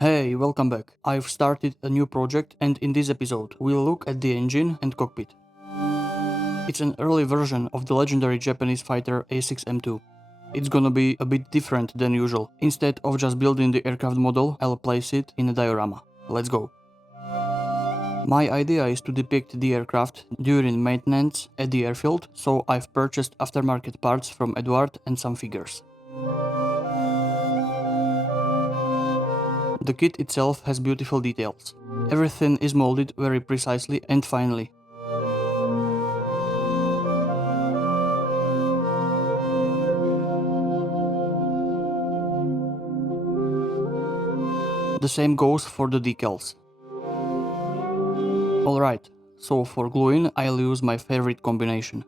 Hey, welcome back. I've started a new project and in this episode we'll look at the engine and cockpit. It's an early version of the legendary Japanese fighter A6M2. It's gonna be a bit different than usual. Instead of just building the aircraft model, I'll place it in a diorama. Let's go. My idea is to depict the aircraft during maintenance at the airfield, so I've purchased aftermarket parts from Eduard and some figures. The kit itself has beautiful details. Everything is molded very precisely and finely. The same goes for the decals. Alright, so for gluing I'll use my favorite combination.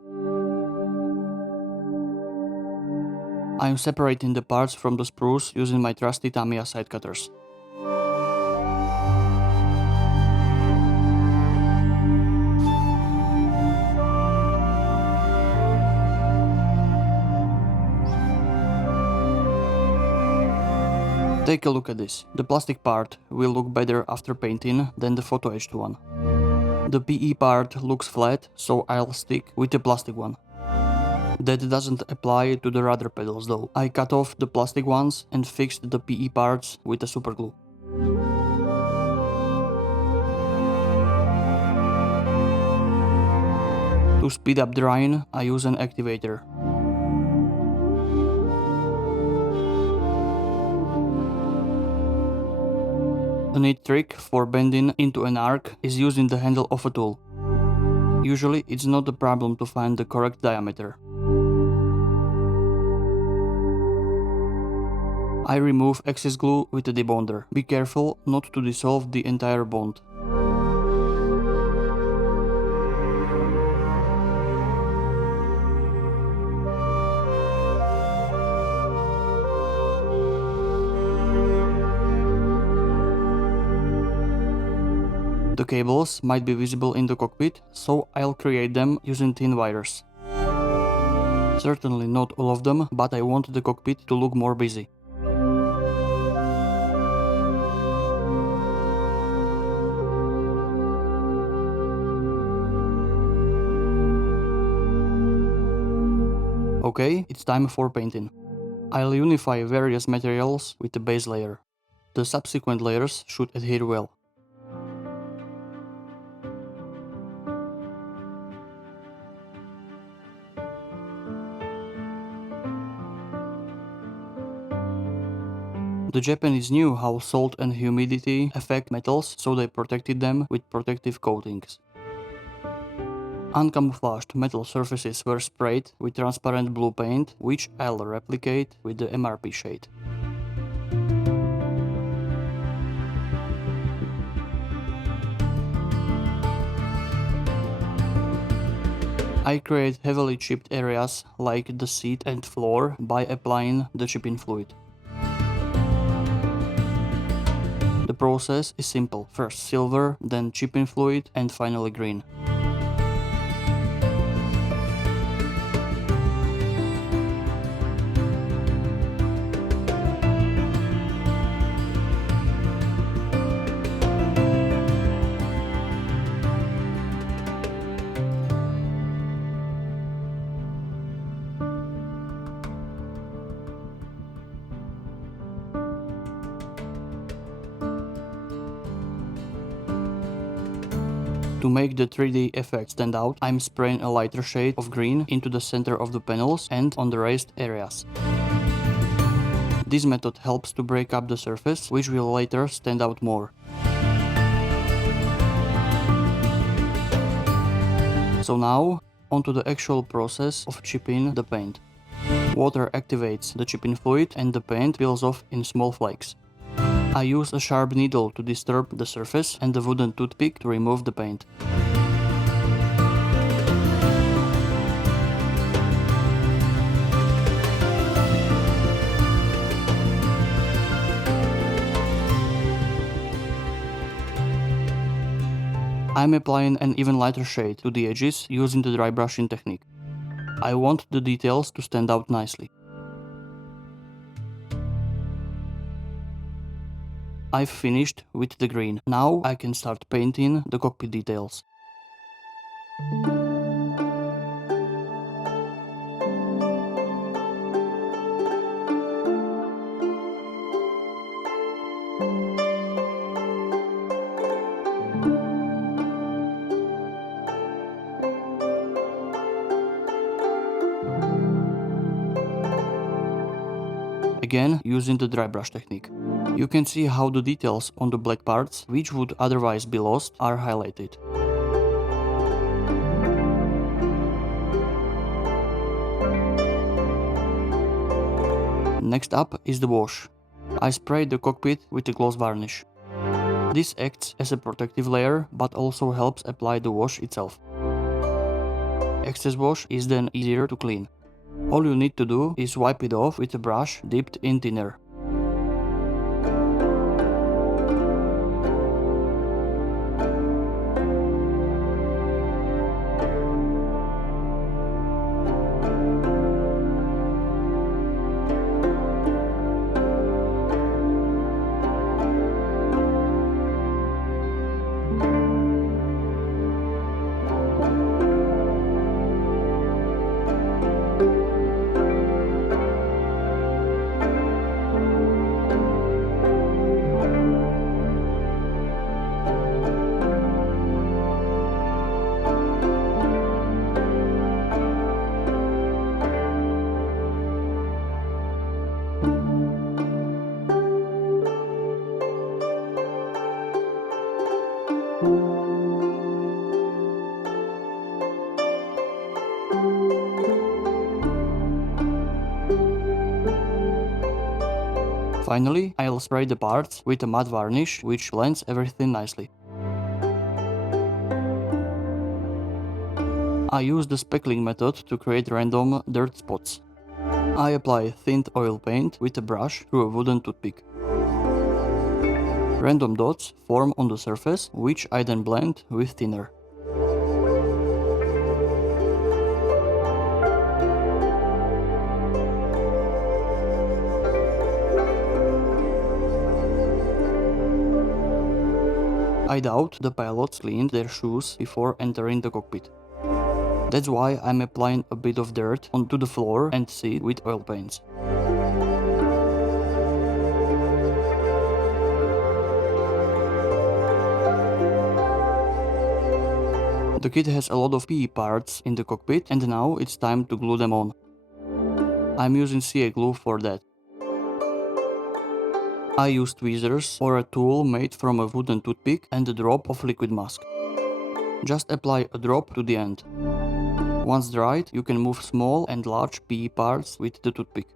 I'm separating the parts from the sprues using my trusty Tamiya side cutters. Take a look at this. The plastic part will look better after painting than the photo-etched one. The PE part looks flat, so I'll stick with the plastic one. That doesn't apply to the rudder pedals though. I cut off the plastic ones and fixed the PE parts with a superglue. To speed up drying, I use an activator. A neat trick for bending into an arc is using the handle of a tool. Usually it's not a problem to find the correct diameter. I remove excess glue with a debonder. Be careful not to dissolve the entire bond. The cables might be visible in the cockpit, so I'll create them using thin wires. Certainly not all of them, but I want the cockpit to look more busy. Okay, it's time for painting. I'll unify various materials with the base layer. The subsequent layers should adhere well. The Japanese knew how salt and humidity affect metals, so they protected them with protective coatings. Uncamouflaged metal surfaces were sprayed with transparent blue paint, which I'll replicate with the MRP shade. I create heavily chipped areas like the seat and floor by applying the chipping fluid. The process is simple, first silver, then chipping fluid and finally green. To make the 3D effect stand out, I'm spraying a lighter shade of green into the center of the panels and on the raised areas. This method helps to break up the surface, which will later stand out more. So now, onto the actual process of chipping the paint. Water activates the chipping fluid and the paint peels off in small flakes. I use a sharp needle to disturb the surface and a wooden toothpick to remove the paint. I'm applying an even lighter shade to the edges using the dry brushing technique. I want the details to stand out nicely. I've finished with the green. Now I can start painting the cockpit details. Again, using the dry brush technique. You can see how the details on the black parts, which would otherwise be lost, are highlighted. Next up is the wash. I sprayed the cockpit with a gloss varnish. This acts as a protective layer, but also helps apply the wash itself. Excess wash is then easier to clean. All you need to do is wipe it off with a brush dipped in thinner. Finally, I'll spray the parts with a matte varnish, which blends everything nicely. I use the speckling method to create random dirt spots. I apply thinned oil paint with a brush through a wooden toothpick. Random dots form on the surface, which I then blend with thinner. I doubt the pilots cleaned their shoes before entering the cockpit. That's why I'm applying a bit of dirt onto the floor and seat with oil paints. The kit has a lot of PE parts in the cockpit, and now it's time to glue them on. I'm using CA glue for that. I use tweezers or a tool made from a wooden toothpick and a drop of liquid mask. Just apply a drop to the end. Once dried, you can move small and large PE parts with the toothpick.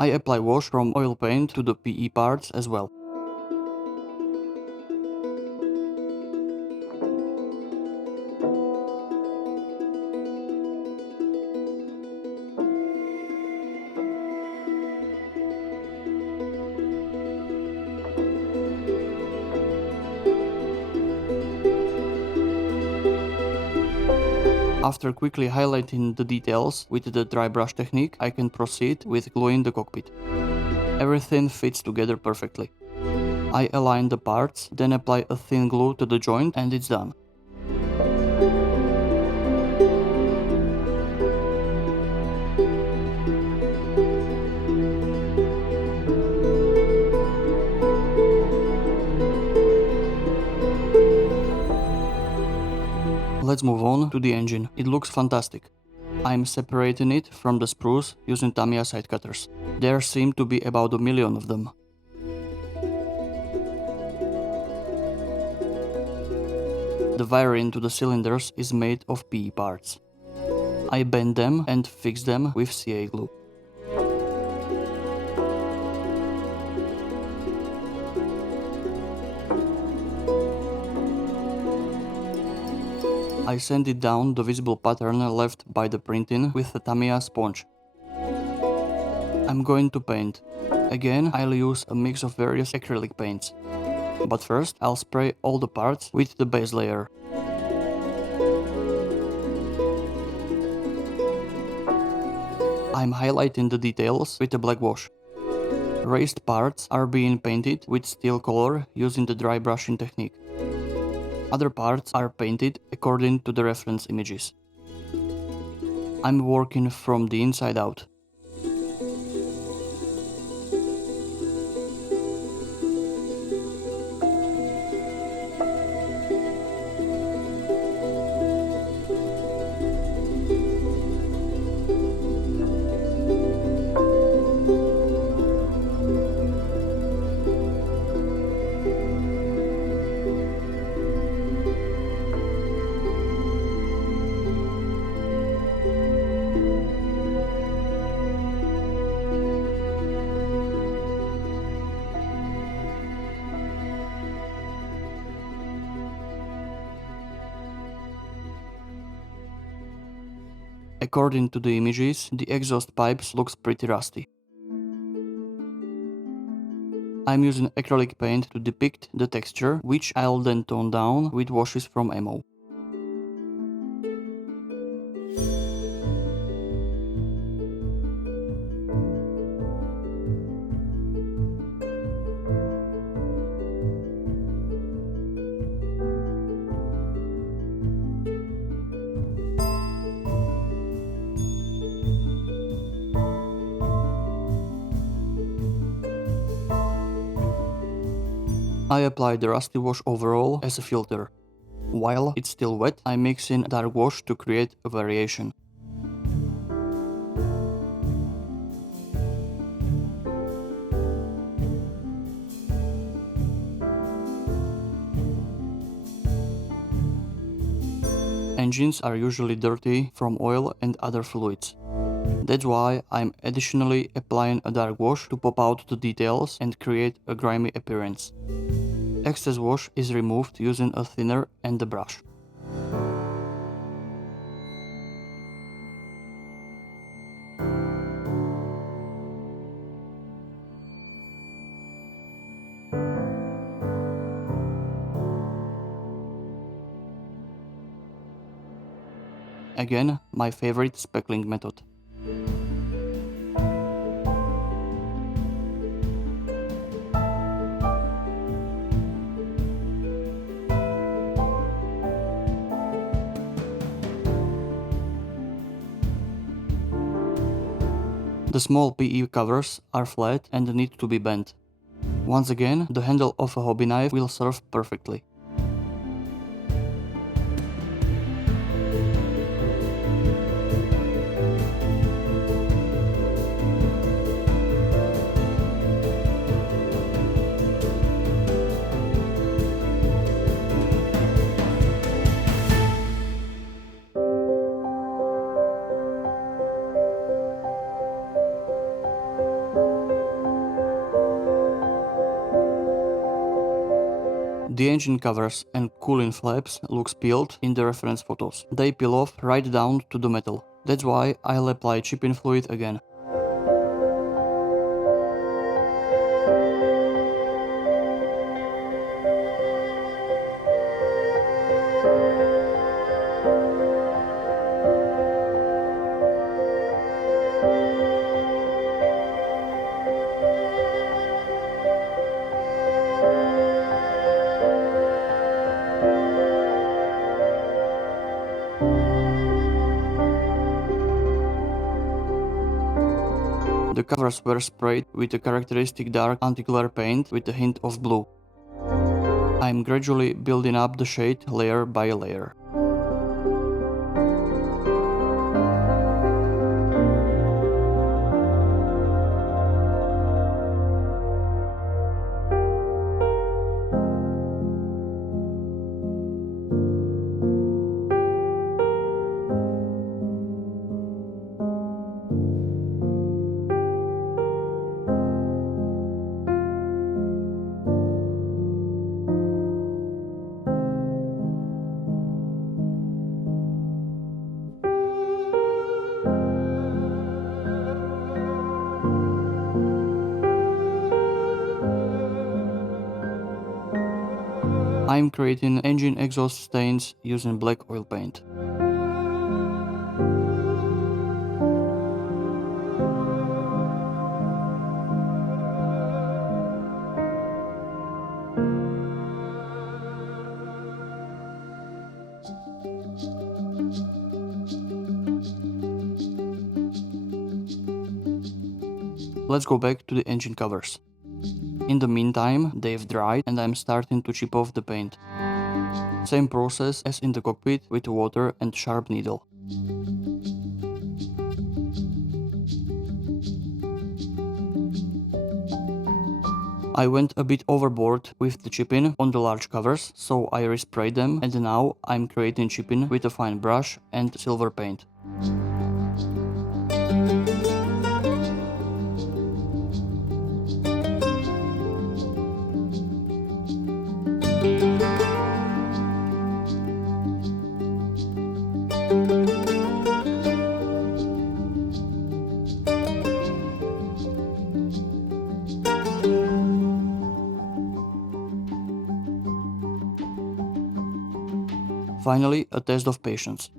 I apply wash from oil paint to the PE parts as well. After quickly highlighting the details with the dry brush technique, I can proceed with gluing the cockpit. Everything fits together perfectly. I align the parts, then apply a thin glue to the joint, and it's done. Let's move on to the engine. It looks fantastic. I'm separating it from the sprues using Tamiya side cutters. There seem to be about 1 million of them. The wiring to the cylinders is made of PE parts. I bend them and fix them with CA glue. I sanded down the visible pattern left by the printing with a Tamiya sponge. I'm going to paint. Again, I'll use a mix of various acrylic paints. But first, I'll spray all the parts with the base layer. I'm highlighting the details with a black wash. Raised parts are being painted with steel color using the dry brushing technique. Other parts are painted according to the reference images. I'm working from the inside out. According to the images, the exhaust pipes looks pretty rusty. I'm using acrylic paint to depict the texture, which I'll then tone down with washes from ammo. I apply the rusty wash overall as a filter. While it's still wet, I mix in dark wash to create a variation. Engines are usually dirty from oil and other fluids. That's why I'm additionally applying a dark wash to pop out the details and create a grimy appearance. Excess wash is removed using a thinner and a brush. Again, my favorite speckling method. The small PE covers are flat and need to be bent. Once again, the handle of a hobby knife will serve perfectly. The engine covers and cooling flaps looks peeled in the reference photos. They peel off right down to the metal. That's why I'll apply chipping fluid again. The covers were sprayed with a characteristic dark anti-glare paint with a hint of blue. I'm gradually building up the shade layer by layer. I'm creating engine exhaust stains using black oil paint. Let's go back to the engine covers. In the meantime, they've dried and I'm starting to chip off the paint. Same process as in the cockpit with water and sharp needle. I went a bit overboard with the chipping on the large covers, so I resprayed them, and now I'm creating chipping with a fine brush and silver paint. Finally, a test of patience.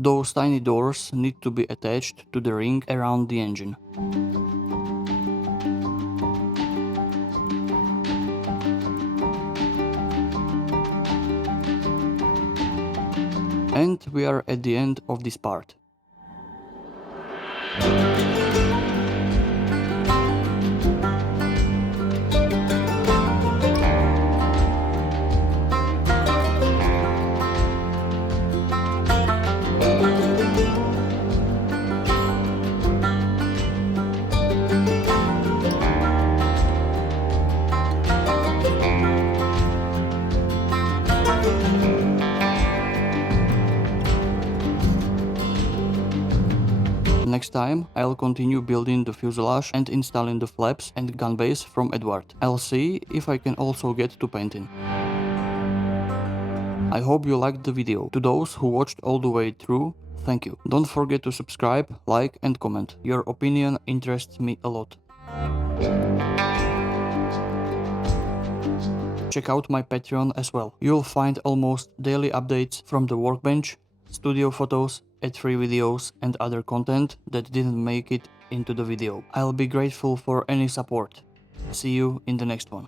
Those tiny doors need to be attached to the ring around the engine. And we are at the end of this part. Next time, I'll continue building the fuselage and installing the flaps and gun base from Eduard. I'll see if I can also get to painting. I hope you liked the video. To those who watched all the way through, thank you. Don't forget to subscribe, like and comment. Your opinion interests me a lot. Check out my Patreon as well. You'll find almost daily updates from the workbench, studio photos, ad-free videos and other content that didn't make it into the video. I'll be grateful for any support. See you in the next one.